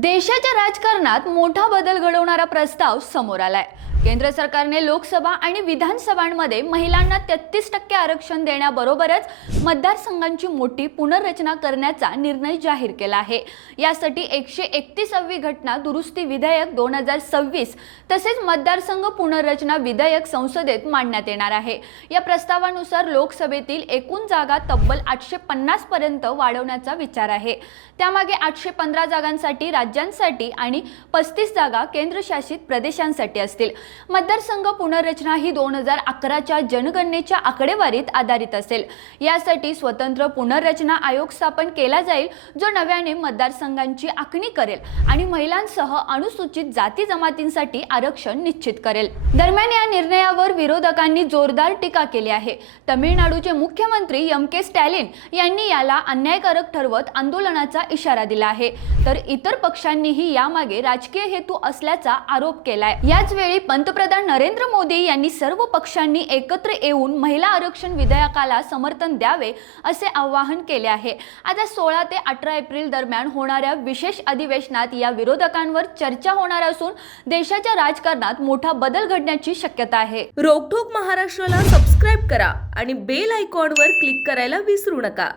देशाच्या राजकारणात मोठा बदल घडवणारा प्रस्ताव समोर आलाय। केंद्र सरकारने लोकसभा आणि विधानसभांमध्ये महिलांना 33% आरक्षण देण्याबरोबरच मतदारसंघांची मोठी पुनर्रचना करण्याचा निर्णय जाहीर केला आहे। यासाठी 131वी घटना दुरुस्ती विधेयक 2026 तसेच मतदारसंघ पुनर्रचना विधेयक संसदेत मांडण्यात येणार आहे। या प्रस्तावानुसार लोकसभेतील एकूण जागा तब्बल 850 पर्यंत वाढवण्याचा विचार आहे। त्यामागे 815 जागांसाठी राज्यांसाठी आणि 35 जागा केंद्रशासित प्रदेशांसाठी असतील। मतदारसंघ पुनर्रचना ही 2011च्या जनगणनेच्या आकडेवारीत आधारित असेल। यासाठी स्वतंत्र पुनर्रचना आयोग स्थापन केला जाईल, जो नव्याने मतदारसंघांची आखणी करेल आणि महिलांसह अनुसूचित जाती जमातींसाठी आरक्षण निश्चित करेल। दरम्यान या निर्णयावर विरोधकांनी जोरदार टीका केली आहे। तमिळनाडूचे मुख्यमंत्री एम.के. स्टॅलिन यांनी याला अन्यायकारक ठरवत आंदोलनाचा इशारा दिला आहे, तर इतर पक्षांनीही यामागे राजकीय हेतू असल्याचा आरोप केलाय। याच वेळी पंतप्रधान नरेंद्र मोदी यांनी सर्व पक्षांनी एकत्र येऊन महिला आरक्षण विधेयकाला समर्थन द्यावे असे आवाहन केले आहे। आता 16 ते 18 एप्रिल दरम्यान होणाऱ्या विशेष अधिवेशनात या विरोधकांवर चर्चा होणार असून देशाच्या राजकारणात मोठा बदल घडण्याची शक्यता आहे। रोकठोक महाराष्ट्राला सबस्क्राइब करा आणि बेल आयकॉनवर क्लिक करायला विसरू नका।